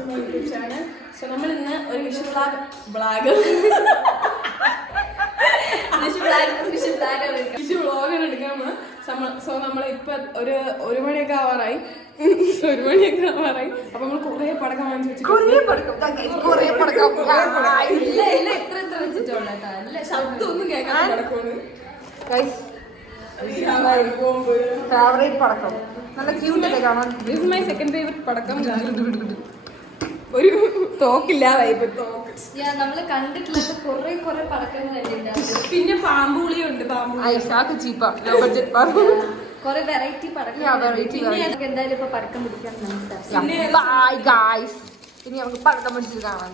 To my YouTube channel. So നമ്മൾ ഇന്ന് ഒരു വിഷു വ്ളോഗാണ് എടുക്കാൻ പോണത്. സോ നമ്മളിപ്പോൾ ഒരു മണിയൊക്കെ ആവാറായി. അപ്പൊ നമ്മൾ കുറേ പടക്കം വാങ്ങിച്ചു വെച്ചിട്ട് ശബ്ദമൊന്നും കേൾക്കാൻ പടക്കമാണ്. ഫേവറേറ്റ് പടക്കം നല്ല ക്യൂട്ടൊക്കെ കാണാൻ. This is my second favourite പടക്കം. ഒരു തോക്കില്ലാതായി. നമ്മള് കണ്ടിട്ടില്ലാത്ത കുറെ പടക്കങ്ങൾ കണ്ടിട്ടുണ്ട്. പിന്നെ പാമ്പുളിയുണ്ട്. കൊറേ വെറൈറ്റി പടക്കം. എന്തായാലും ഇപ്പൊ പടക്കം പിടിക്കാൻ ഇനി നമുക്ക് പടക്കം പിടിച്ചിട്ട് കാണാം.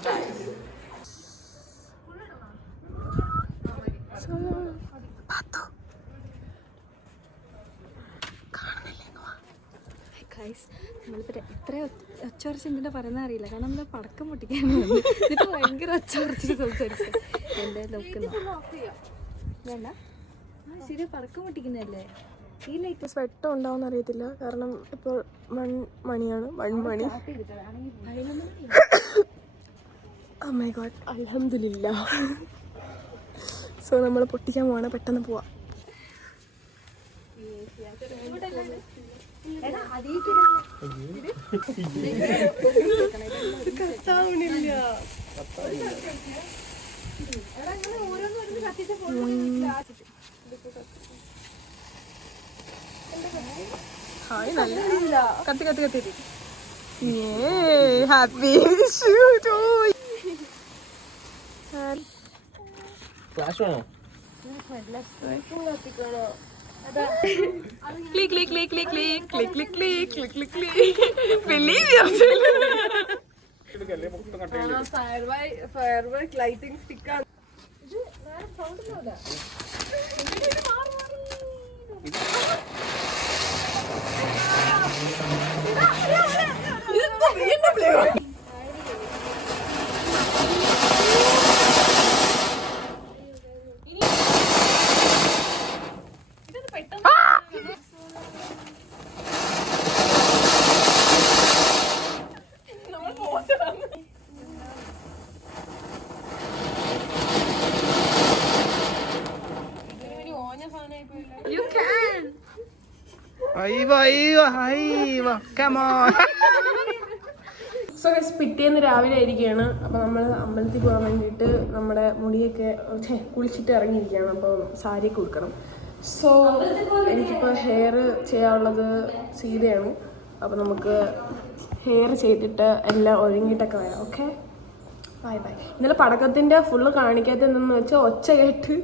നമ്മളിപ്പോ എത്ര ഒച്ചവറച്ച് എന്തിനാ പറയുന്ന അറിയില്ല. കാരണം നമ്മള് പടക്കം പൊട്ടിക്കാൻ എന്നിട്ട് ഭയങ്കര ഒച്ചവറച്ചിട്ട് സംസാരിക്കും. എന്തായാലും നോക്കുന്ന വേണ്ട ശരി. പടക്കം പൊട്ടിക്കുന്നതല്ലേ ഈ ലൈറ്റ്. സ്വെട്ടം ഉണ്ടാവും അറിയത്തില്ല. കാരണം ഇപ്പോൾ മണിയാണ് 1 മണി. ഓ മൈ ഗോഡ്, അൽഹംദുലില്ലാ. സോ നമ്മൾ പൊട്ടിക്കാൻ പോവാണ്. പെട്ടെന്ന് പോവാം. കത്തി ഹാപ്പി ഫ്ലാഷ് വേണോ? Click, click, click, click, click, click, click, click, click, click, click. Believe yourself. Firework lighting stick ആണ്. സോ പിറ്റേന്ന് രാവിലെ ആയിരിക്കുകയാണ്. അപ്പോൾ നമ്മൾ അമ്പലത്തിൽ പോകാൻ വേണ്ടിയിട്ട് നമ്മുടെ മുടിയൊക്കെ കുളിച്ചിട്ട് ഇറങ്ങിയിരിക്കുകയാണ്. അപ്പോൾ സാരിയൊക്കെ കൊടുക്കണം. സോ എനിക്കിപ്പോൾ ഹെയർ ചെയ്യാനുള്ളത് സീതയാണ്. അപ്പോൾ നമുക്ക് ഹെയർ ചെയ്തിട്ട് എല്ലാം ഒരുങ്ങിയിട്ടൊക്കെ വരാം. Okay, bye by. ഇന്നലെ പടക്കത്തിൻ്റെ ഫുള്ള് കാണിക്കാത്തതെന്ന് വെച്ചാൽ ഒച്ച കേട്ട്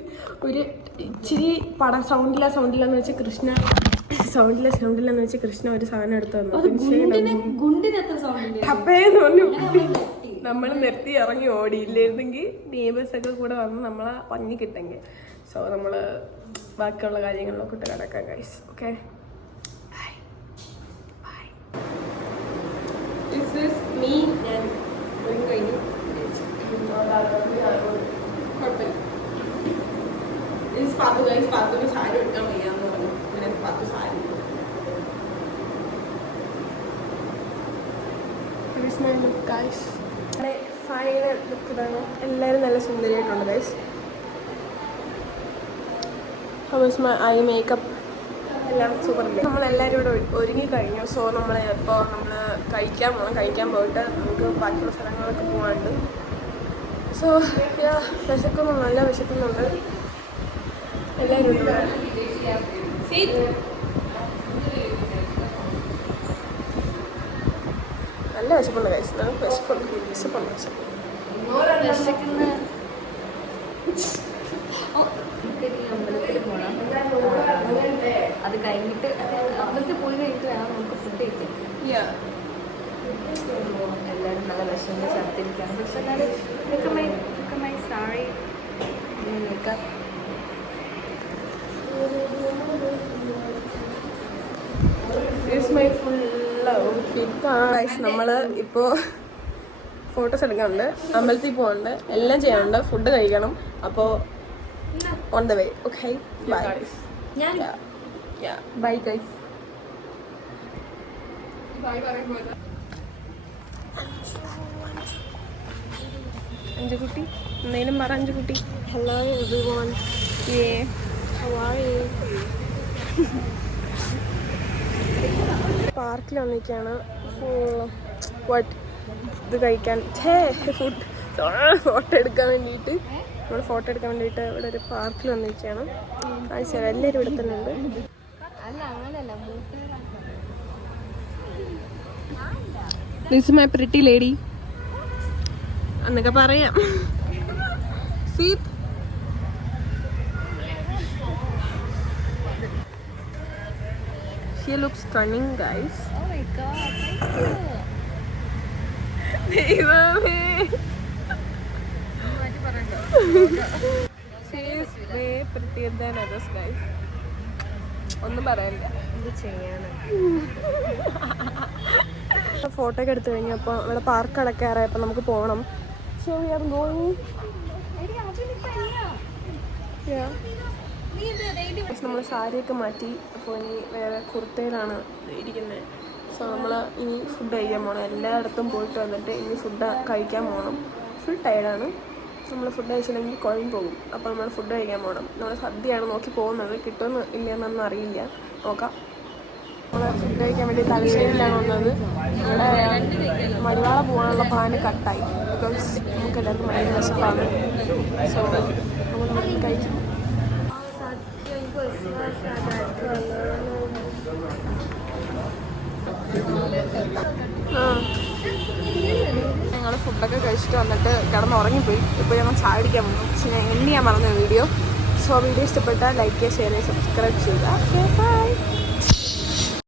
ഒരു ഇച്ചിരി സൗണ്ടില്ലെന്ന് വെച്ച് കൃഷ്ണ ഒരു സാധനം എടുത്തു തന്നു. അപ്പേന്ന് പറഞ്ഞു നമ്മൾ നിർത്തി ഇറങ്ങി ഓടിയില്ലായിരുന്നെങ്കിൽ നേബേഴ്സൊക്കെ കൂടെ വന്ന് നമ്മളെ പഞ്ഞി കിട്ടെങ്കിൽ. സോ നമ്മൾ ബാക്കിയുള്ള കാര്യങ്ങളിലൊക്കെ ഇട്ട് കിടക്കാം guys. Okay, bye by. This is me. ഞാൻ കഴിഞ്ഞു. കുഴപ്പമില്ല. പാത്തുവിന് സാരി എടുക്കാൻ വയ്യാന്ന് പറഞ്ഞു. അങ്ങനെ 10 സാരി. ഫൈനൽ ലുക്ക് ഇതാണ്. എല്ലാവരും നല്ല സുന്ദരിയായിട്ടുണ്ട് ഗൈസ്. ഐ മേക്കപ്പ് എല്ലാം സൂപ്പർ ഇല്ലേ. നമ്മളെല്ലാവരും ഇവിടെ ഒരുങ്ങി കഴിഞ്ഞു. സോ നമ്മൾ കഴിക്കാൻ പോയിട്ട് നമുക്ക് ബാക്കിയുള്ള സ്ഥലങ്ങളൊക്കെ പോകാനുണ്ട്. സോ നല്ല വിശക്കുന്നുണ്ട്. എല്ലാവരും ഉണ്ട്. നല്ല വിശപ്പുണ്ട് കഴിച്ചു. വിശപ്പുണ്ട്. അമ്പലത്തിൽ പോകണം. അത് കഴിഞ്ഞിട്ട് അമ്പലത്തിൽ പോയി കഴിഞ്ഞിട്ട് വേണം നമുക്ക് ഫുഡ് കഴിക്കാൻ. എല്ലാവരും നല്ല വിഷമം ചേർത്തിരിക്കുകയാണ്. പക്ഷെ എന്നാലും മൈ സാരി മേക്കപ്പ് നമ്മള് ഇപ്പോ ഫോട്ടോസ് എടുക്കാനുണ്ട്, അമ്പലത്തിൽ പോകാനുണ്ട്, എല്ലാം ചെയ്യാനുണ്ട്, ഫുഡ് കഴിക്കണം. അപ്പോൾ on the way. Okay, bye. Bye guys. Anjukutty എന്തെങ്കിലും പറ Anjukutty. Hello everyone, how are you? പാർക്കിൽ വന്നിരിക്കുകയാണ് ഇത് കഴിക്കാൻ ഫുഡ് ഫോട്ടോ എടുക്കാൻ വേണ്ടിയിട്ട്. നമ്മൾ ഫോട്ടോ എടുക്കാൻ വേണ്ടിയിട്ട് ഇവിടെ ഒരു പാർക്കിൽ വന്നിരിക്കുകയാണ്. ആഴ്ച എല്ലാവരും ഇവിടെ തന്നെ ഉണ്ട്. അല്ല അങ്ങനല്ല, ദിസ് മൈ പ്രിറ്റി ലേഡി എന്നൊക്കെ പറയാം. Seeth she looks stunning guys. oh my god, thank you. ദൈവമേ, മാറ്റി പറയണ്ടോ? she is way prettier than others guys. ഒന്നും പറയാനില്ല. എന്ത് ചെയ്യാനാ? ഫോട്ടോ ഒക്കെ എടുത്തു കഴിഞ്ഞപ്പോൾ ഇവിടെ പാർക്ക് അടക്കാറായപ്പോൾ നമുക്ക് പോകണം. So we are going. നമ്മൾ സാരിയൊക്കെ മാറ്റി. അപ്പോൾ ഇനി വേറെ കുർത്തയിലാണ് ഇരിക്കുന്നത്. സോ നമ്മൾ ഇനി ഫുഡ് കഴിക്കാൻ പോകണം. എല്ലായിടത്തും പോയിട്ട് വന്നിട്ട് ഇനി ഫുഡ് കഴിക്കാൻ പോകണം. ഫുൾ ടയർഡാണ്. നമ്മൾ ഫുഡ് കഴിച്ചില്ലെങ്കിൽ കുഴഞ്ഞു പോകും. അപ്പോൾ നമ്മൾ ഫുഡ് കഴിക്കാൻ പോകണം. നമ്മൾ സദ്യയാണ് നോക്കി പോകുന്നത്. കിട്ടുമെന്ന് ഇല്ലെന്നൊന്നും അറിയില്ല, നോക്കാം. നമ്മൾ ഫുഡ് കഴിക്കാൻ വേണ്ടി തലശ്ശേരിയിലാണ് വന്നത്. ഇവിടെ മലയാള പോകാനുള്ള പ്ലാൻ കട്ടായി. ബിക്കോസ് നമുക്ക് എല്ലാവർക്കും ഭയങ്കര വിശപ്പാണ്. സോ നമ്മൾ കഴിക്കും. ഞങ്ങൾ ഫുഡൊക്കെ കഴിച്ചിട്ട് വന്നിട്ട് കിടന്ന് ഉറങ്ങിപ്പോയി. ഇപ്പോൾ ഞങ്ങൾ ചായ കുടിക്കാൻ വന്നു. പക്ഷേ ഞാൻ എണ്ണ ചെയ്യാൻ മറന്ന വീഡിയോ. സോ വീഡിയോ ഇഷ്ടപ്പെട്ടാൽ ലൈക്ക് ചെയ്യുക, ഷെയർ ചെയ്യുക, സബ്സ്ക്രൈബ് ചെയ്യുക. ബൈ.